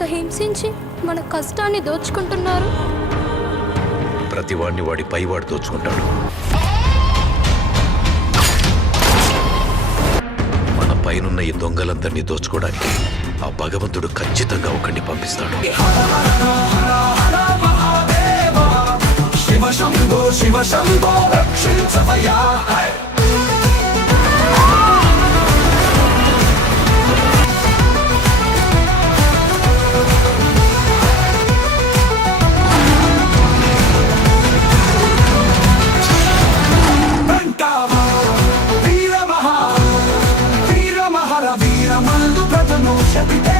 ఇంత హింసించి మన కష్టాన్ని దోచుకుంటున్నారు. ప్రతివాడిని వాడి పైవాడు దోచుకుంటాడు. మన పైనున్న ఈ దొంగలందరినీ దోచుకోవడానికి ఆ భగవంతుడు ఖచ్చితంగా ఒకరిని పంపిస్తాడు. శివ శంభో శివ శంభో రక్షించవయ్యా. వీర మహర వీర మందు ప్రతను శబితే